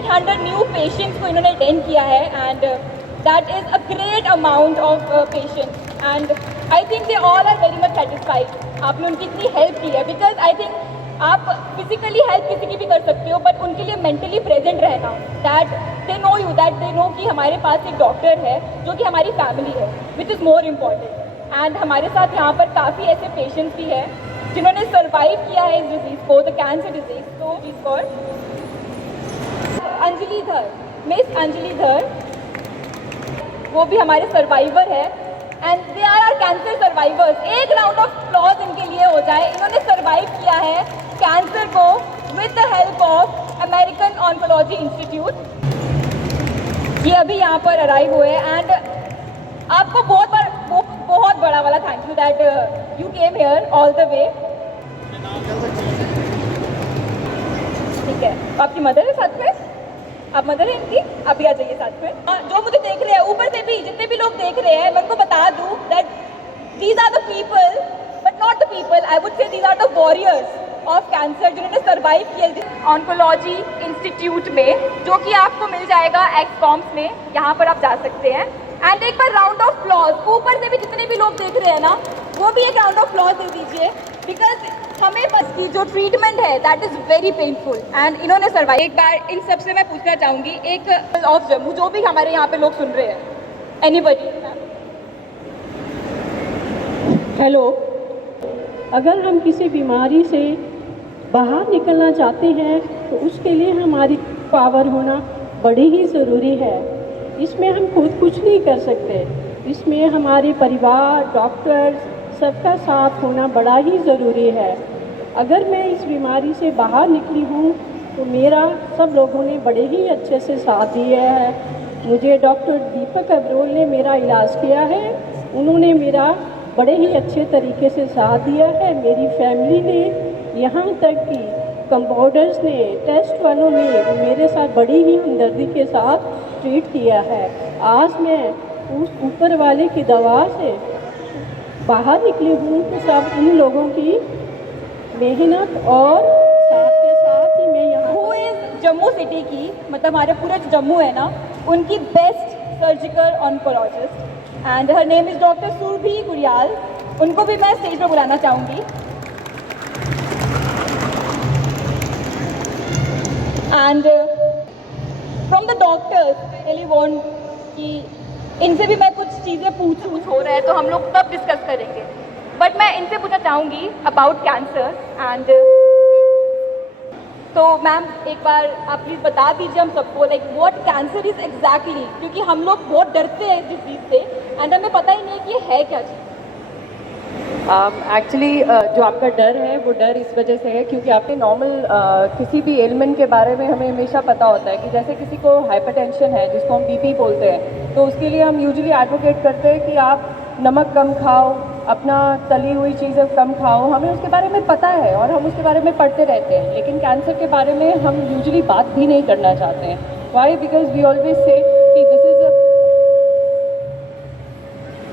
800 new patients को इन्होंने attend किया है and that is a great amount of patients and I think they all are very much satisfied. आपने उनकी इतनी हेल्प की है बिकॉज आई थिंक आप फिजिकली हेल्प किसी की भी कर सकते हो बट उनके लिए मेंटली प्रेजेंट रहना, that they know you, that they know कि हमारे पास एक डॉक्टर है जो कि हमारी फैमिली है, which is more important. And हमारे साथ यहाँ पर काफ़ी ऐसे पेशेंट्स भी हैं जिन्होंने सर्वाइव किया है इस डिजीज़ को, द कैंसर डिजीज़। तो इस फॉर अंजलि धर, मिस अंजलि धर, वो भी हमारे सर्वाइवर है and they are are cancer survivors. एक राउंड ऑफ अप्लॉज इनके लिए हो जाए, इन्होंने सर्वाइव किया है कैंसर को with the help of American oncology institute. ये अभी यहाँ पर अराइव हुए एंड आपको बहुत बड़ा वाला thank you that you came here all the way. ठीक है, आपकी मदर है साथ में, आप मदर हैं इनकी, आप भी आ जाइए साथ में। जो मुझे देख रहे हैं ऊपर से भी, जितने भी लोग देख रहे हैं, मैं उनको बता दूं that these are the people but not the people, I would say these are the warriors of cancer जिन्होंने सर्वाइव किया ऑन्कोलॉजी इंस्टीट्यूट में, जो कि आपको मिल जाएगा एक्सकॉम्स में, यहाँ पर आप जा सकते हैं। एंड एक बार राउंड ऑफ अप्लॉज ऊपर से भी जितने भी लोग देख रहे हैं ना, वो भी एक राउंड ऑफ अप्लॉज दे दीजिए बिकॉज हमें बस की जो ट्रीटमेंट है that is very painful and इन्होंने सर्वाइव। एक बार इन सब से मैं पूछना चाहूँगी, एक ऑफ जम्मू जो भी हमारे यहाँ पे लोग सुन रहे हैं, एनीबडी। हेलो, अगर हम किसी बीमारी से बाहर निकलना चाहते हैं तो उसके लिए हमारी पावर होना बड़ी ही ज़रूरी है। इसमें हम खुद कुछ नहीं कर सकते, इसमें हमारे परिवार, डॉक्टर्स, सबका साथ होना बड़ा ही ज़रूरी है। अगर मैं इस बीमारी से बाहर निकली हूँ तो मेरा सब लोगों ने बड़े ही अच्छे से साथ दिया है। मुझे डॉक्टर दीपक अब्रोल ने मेरा इलाज किया है, उन्होंने मेरा बड़े ही अच्छे तरीके से साथ दिया है। मेरी फैमिली ने, यहाँ तक कि कंपाउंडर्स ने, टेस्ट वालों ने मेरे साथ बड़ी ही हमदर्दी के साथ ट्रीट किया है। आज मैं उस ऊपर वाले की दवा से बाहर निकली हूँ तो सब इन लोगों की मेहनत और साथ के साथ ही मैं यहाँ हु इज़ जम्मू सिटी की, मतलब हमारे पूरे जम्मू है ना, उनकी best surgical oncologist and her name is doctor Surabhi Guriyal. उनको भी मैं स्टेज पर बुलाना चाहूँगी। And from the doctors really want कि इनसे भी मैं कुछ चीज़ें पूछ हो रहा है तो हम लोग तब डिस्कस करेंगे, बट मैं इनसे पूछना चाहूँगी अबाउट कैंसर। एंड तो मैम एक बार आप प्लीज़ बता दीजिए हम सबको like what cancer is exactly, क्योंकि हम लोग बहुत डरते हैं इस डिजीज़ से एंड हमें पता ही नहीं कि ये है क्या चीज़। एक्चुअली जो आपका डर है वो डर इस वजह से है क्योंकि आपने नॉर्मल किसी भी एलिमेंट के बारे में हमें हमेशा पता होता है कि जैसे किसी को हाइपरटेंशन है जिसको हम बीपी बोलते हैं, तो उसके लिए हम यूजुअली एडवोकेट करते हैं कि आप नमक कम खाओ, अपना तली हुई चीज़ें कम खाओ। हमें उसके बारे में पता है और हम उसके बारे में पढ़ते रहते हैं, लेकिन कैंसर के बारे में हम यूजुअली बात भी नहीं करना चाहते हैं। Y? Because we always say कि दिस इज़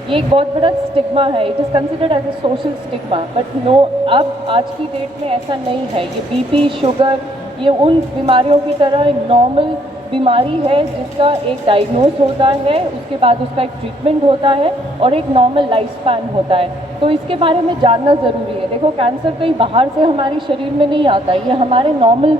ये एक बहुत बड़ा स्टिग्मा है, it is considered as a social stigma, but no, अब आज की डेट में ऐसा नहीं है। ये बीपी, शुगर, ये उन बीमारियों की तरह एक नॉर्मल बीमारी है जिसका एक डायग्नोज होता है, उसके बाद उसका एक ट्रीटमेंट होता है और एक नॉर्मल लाइफ स्पैन होता है। तो इसके बारे में जानना ज़रूरी है। देखो, कैंसर कहीं बाहर से हमारे शरीर में नहीं आता, ये हमारे नॉर्मल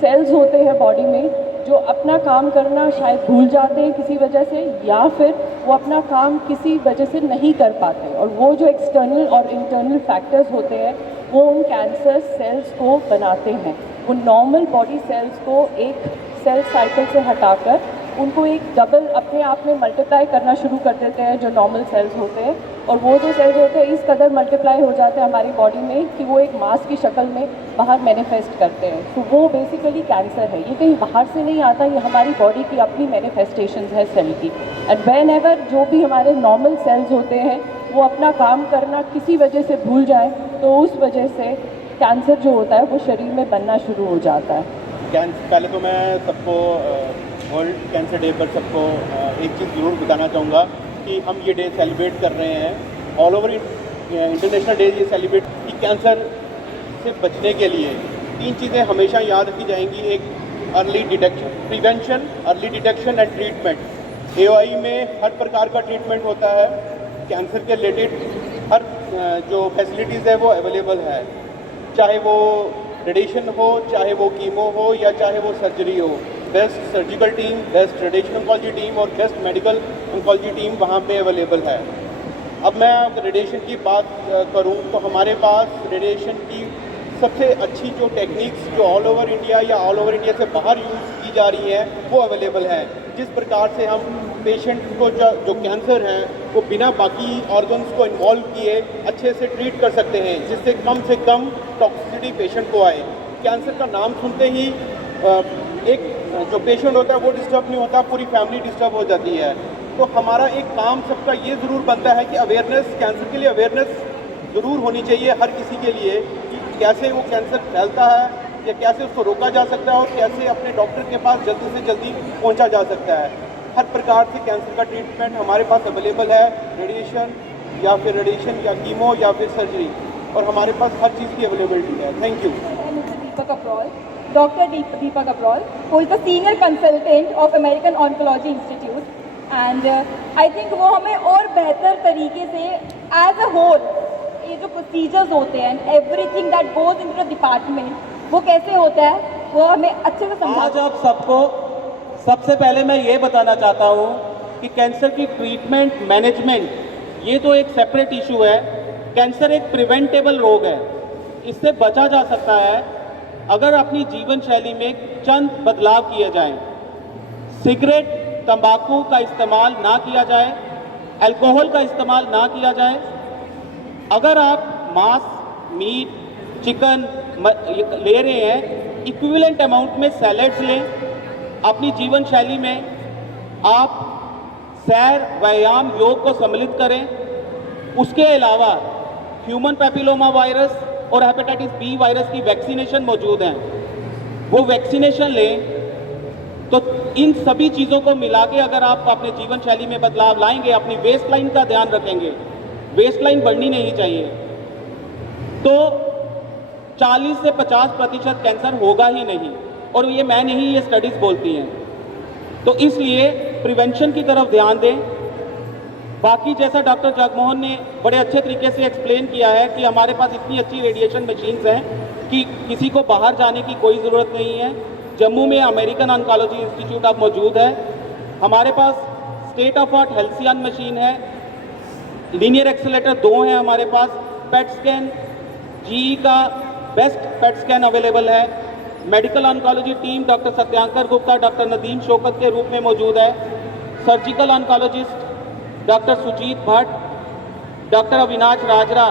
सेल्स होते हैं बॉडी में जो अपना काम करना शायद भूल जाते हैं किसी वजह से, या फिर वो अपना काम किसी वजह से नहीं कर पाते, और वो जो एक्सटर्नल और इंटरनल फैक्टर्स होते हैं वो उन कैंसर सेल्स को बनाते हैं। वो नॉर्मल बॉडी सेल्स को एक सेल साइकिल से हटाकर उनको एक डबल अपने आप में मल्टीप्लाई करना शुरू कर देते हैं जो नॉर्मल सेल्स होते हैं, और वो जो सेल्स होते हैं इस कदर मल्टीप्लाई हो जाते हैं हमारी बॉडी में कि वो एक मास की शक्ल में बाहर मैनिफेस्ट करते हैं। तो वो बेसिकली कैंसर है, ये कहीं बाहर से नहीं आता, ये हमारी बॉडी की अपनी मैनिफेस्टेशंस है सेल की। एंड व्हेन एवर जो भी हमारे नॉर्मल सेल्स होते हैं वो अपना काम करना किसी वजह से भूल जाए तो उस वजह से कैंसर जो होता है वो शरीर में बनना शुरू हो जाता है। पहले तो मैं सबको वर्ल्ड कैंसर डे पर सबको एक चीज़ ज़रूर बताना चाहूँगा कि हम ये डे सेलिब्रेट कर रहे हैं, ऑल ओवर इंटरनेशनल डे ये सेलिब्रेट कि कैंसर से बचने के लिए 3 चीज़ें हमेशा याद रखी जाएंगी। एक early detection, prevention, early detection and treatment. AOI में हर प्रकार का ट्रीटमेंट होता है, कैंसर के रिलेटेड हर जो फैसिलिटीज़ है वो अवेलेबल है, चाहे वो रेडिएशन हो, चाहे वो कीमो हो या चाहे वो सर्जरी हो। Best surgical team, best radiation oncology team और बेस्ट मेडिकल ऑन्कोलॉजी टीम वहाँ पे अवेलेबल है। अब मैं अगर रेडिएशन की बात करूँ तो हमारे पास रेडिएशन की सबसे अच्छी जो टेक्निक्स जो ऑल ओवर इंडिया या ऑल ओवर इंडिया से बाहर यूज़ की जा रही हैं वो अवेलेबल है। जिस प्रकार से हम पेशेंट को जो कैंसर है वो बिना बाकी ऑर्गन्स को इन्वॉल्व किए अच्छे से ट्रीट कर सकते हैं, जिससे से कम टॉक्सिसिटी पेशेंट को आए। कैंसर का नाम सुनते ही एक जो पेशेंट होता है वो डिस्टर्ब नहीं होता, पूरी फैमिली डिस्टर्ब हो जाती है। तो हमारा एक काम सबका ये ज़रूर बनता है कि अवेयरनेस, कैंसर के लिए अवेयरनेस ज़रूर होनी चाहिए हर किसी के लिए कि कैसे वो कैंसर फैलता है या कैसे उसको रोका जा सकता है और कैसे अपने डॉक्टर के पास जल्दी से जल्दी पहुंचा जा सकता है। हर प्रकार से कैंसर का ट्रीटमेंट हमारे पास अवेलेबल है, रेडिएशन या कीमो या फिर सर्जरी, और हमारे पास हर चीज़ की अवेलेबिलिटी है। Thank you. Deepak Abrol, Dr. Deepak Abrol, who is the senior consultant of American Oncology Institute, and I think वो हमें और बेहतर तरीके से as a whole ये जो प्रोसीजर्स होते हैं and everything that goes into the department वो कैसे होता है वो हमें अच्छे से समझा। आज आप सबको सबसे पहले मैं ये बताना चाहता हूँ कि कैंसर की ट्रीटमेंट मैनेजमेंट ये तो एक सेपरेट इशू है। कैंसर एक प्रिवेंटेबल रोग है, इससे बचा जा सकता है अगर अपनी जीवन शैली में चंद बदलाव किए जाएं। सिगरेट, तंबाकू का इस्तेमाल ना किया जाए, अल्कोहल का इस्तेमाल ना किया जाए। अगर आप मांस, मीट, चिकन ले रहे हैं, इक्विवेलेंट अमाउंट में सैलेड्स लें। अपनी जीवन शैली में आप सैर, व्यायाम, योग को सम्मिलित करें। उसके अलावा ह्यूमन पैपिलोमा वायरस और हेपेटाइटिस बी वायरस की वैक्सीनेशन मौजूद हैं, वो वैक्सीनेशन लें। तो इन सभी चीज़ों को मिला के अगर आप अपने जीवन शैली में बदलाव लाएंगे, अपनी वेस्ट लाइन का ध्यान रखेंगे, वेस्ट लाइन बढ़नी नहीं चाहिए, तो 40 से 50% कैंसर होगा ही नहीं। और ये मैं नहीं, ये स्टडीज़ बोलती हैं। तो इसलिए प्रिवेंशन की तरफ ध्यान दें। बाकी जैसा डॉक्टर जगमोहन ने बड़े अच्छे तरीके से एक्सप्लेन किया है कि हमारे पास इतनी अच्छी रेडिएशन मशीन्स हैं कि किसी को बाहर जाने की कोई ज़रूरत नहीं है। जम्मू में अमेरिकन ऑन्कोलॉजी इंस्टीट्यूट अब मौजूद है। हमारे पास state of art Halcyon machine है, लीनियर एक्सेलेटर 2 हैं हमारे पास। पेट स्कैन, जीई का बेस्ट पेट स्कैन अवेलेबल है। Medical oncology team doctor Satyankar Gupta, doctor Nadeem Shaukat के रूप में मौजूद है। Surgical oncologist doctor Sujeet Bhatt, doctor Avinash Rajra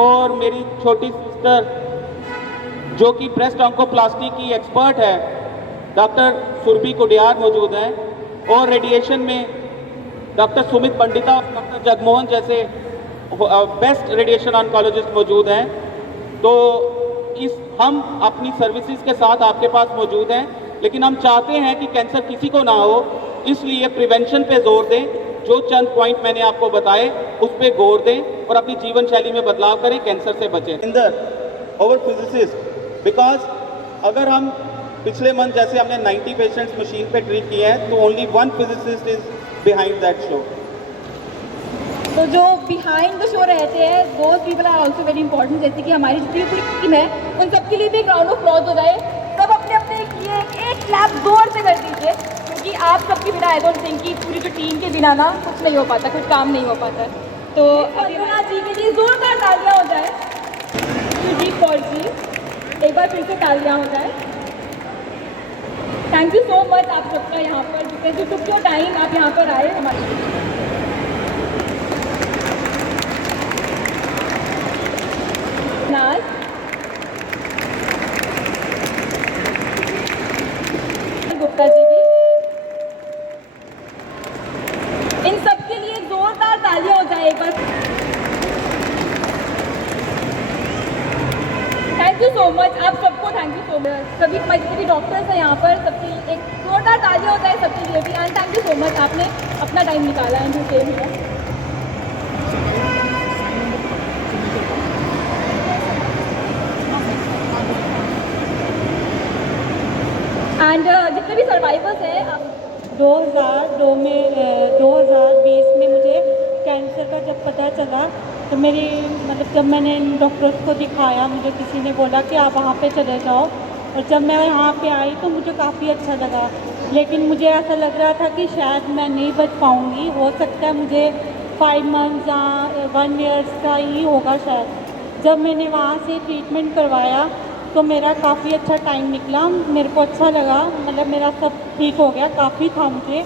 और मेरी छोटी सिस्टर जो कि ब्रेस्ट ऑन्कोप्लास्टी की एक्सपर्ट है, डॉक्टर सुरभि कुडियार मौजूद हैं। और रेडिएशन में डॉक्टर सुमित पंडिता और डॉक्टर जगमोहन जैसे बेस्ट रेडिएशन ऑन्कोलॉजिस्ट मौजूद हैं। तो हम अपनी सर्विसेज के साथ आपके पास मौजूद हैं, लेकिन हम चाहते हैं कि कैंसर किसी को ना हो, इसलिए प्रिवेंशन पे जोर दें। जो चंद पॉइंट मैंने आपको बताए उस पर गौर दें और अपनी जीवन शैली में बदलाव करें, कैंसर से बचें। इंदर और फिजिसिस्ट, बिकॉज अगर हम पिछले मंथ जैसे हमने 90 पेशेंट्स मशीन पे ट्रीट किए हैं, तो only 1 physicist is behind that show. तो जो बिहाइंड द शो रहते हैं those people are also very important. जैसे कि हमारी जितनी पूरी टीम है उन सबके लिए भी एक राउंड ऑफ अप्लॉज हो जाए। सब अपने अपने लिए एक क्लैप जोर से कर दीजिए, क्योंकि आप सबके बिना आई डोंट थिंक कि पूरी जो टीम के बिना ना कुछ नहीं हो पाता, कुछ काम नहीं हो पाता। तो वंदना जी के लिए जोरदार तालियां हो जाए। सुजीत कौर जी, एक बार फिर से तालियां हो जाए। थैंक यू सो मच आप सबका यहाँ पर, because you took your time, आप यहाँ पर आए हमारे। नाज, गुप्ता जी भी, इन सब के लिए जोरदार तालियां हो जाए एक बार। थैंक यू सो मच आप सबको, थैंक यू सो मच। सभी हमारे जितने भी डॉक्टर्स हैं यहाँ पर, सबके लिए एक जोरदार तालियां हो जाए सबके लिए भी। And thank you so much, आपने अपना टाइम निकाला and you came here. And जितने भी सर्वाइवर्स हैं 2020 में मुझे कैंसर का जब पता चला तो मेरी मतलब जब मैंने डॉक्टर्स को दिखाया मुझे किसी ने बोला कि आप वहाँ पे चले जाओ, और जब मैं यहाँ पे आई तो मुझे काफ़ी अच्छा लगा, लेकिन मुझे ऐसा लग रहा था कि शायद मैं नहीं बच पाऊँगी, हो सकता है मुझे 5 मंथ्स या 1 ईयर्स का ही होगा शायद। जब मैंने वहाँ से ट्रीटमेंट करवाया तो मेरा काफ़ी अच्छा टाइम निकला, मेरे को अच्छा लगा, मतलब मेरा सब ठीक हो गया। काफ़ी था मुझे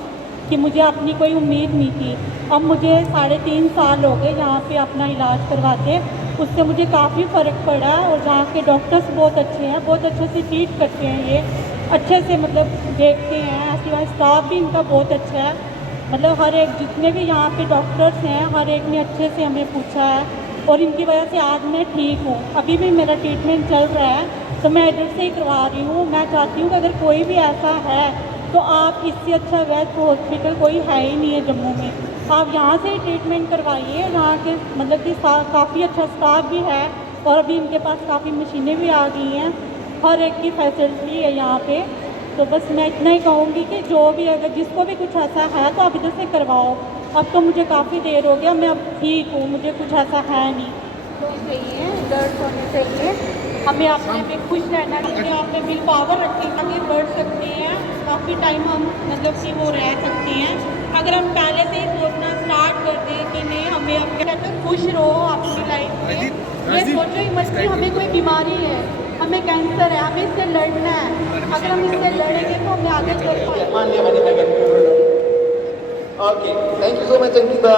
कि मुझे अपनी कोई उम्मीद नहीं थी। अब मुझे 3.5 साल हो गए यहाँ पे अपना इलाज करवाते, उससे मुझे काफ़ी फ़र्क पड़ा, और यहाँ के डॉक्टर्स बहुत अच्छे हैं, बहुत अच्छे से ट्रीट करते हैं, ये अच्छे से मतलब देखते हैं। ऐसे वहाँ स्टाफ भी इनका बहुत अच्छा है, मतलब हर एक जितने भी यहाँ पे डॉक्टर्स हैं हर एक ने अच्छे से हमें पूछा है, और इनकी वजह से आज मैं ठीक हूँ। अभी भी मेरा ट्रीटमेंट चल रहा है तो मैं इधर से ही करवा रही हूँ। मैं चाहती हूँ कि अगर कोई भी ऐसा है तो आप इससे अच्छा बेस्ट हॉस्पिटल कोई है ही नहीं है जम्मू में, आप यहाँ से ही ट्रीटमेंट करवाइए। यहाँ के मतलब कि काफ़ी अच्छा स्टाफ भी है, और अभी इनके पास काफ़ी मशीनें भी आ गई हैं, हर एक की फैसिलिटी है यहाँ पे। तो बस मैं इतना ही कहूँगी कि जो भी अगर जिसको भी कुछ ऐसा है तो आप इधर से करवाओ। अब तो मुझे काफ़ी देर हो गया, मैं अब ठीक हूँ, मुझे कुछ ऐसा है नहीं। तो चाहिए दर्द होने चाहिए, हमें अपने में खुश रहना चाहिए, अपने विल पावर रखें, आगे बढ़ सकते हैं, काफ़ी टाइम हम मतलब कि वो रह सकते हैं। अगर हम पहले से ही सोचना स्टार्ट कर दें कि नहीं हमें अपने कहते हैं खुश रहो अपनी लाइफ में, ये सोचो ही मत कि हमें कोई बीमारी है, हमें कैंसर है, हमें इससे लड़ना है। अगर हम इससे लड़ेंगे तो हमें आगे चल पाएंगे। Okay, thank you so much, Anita.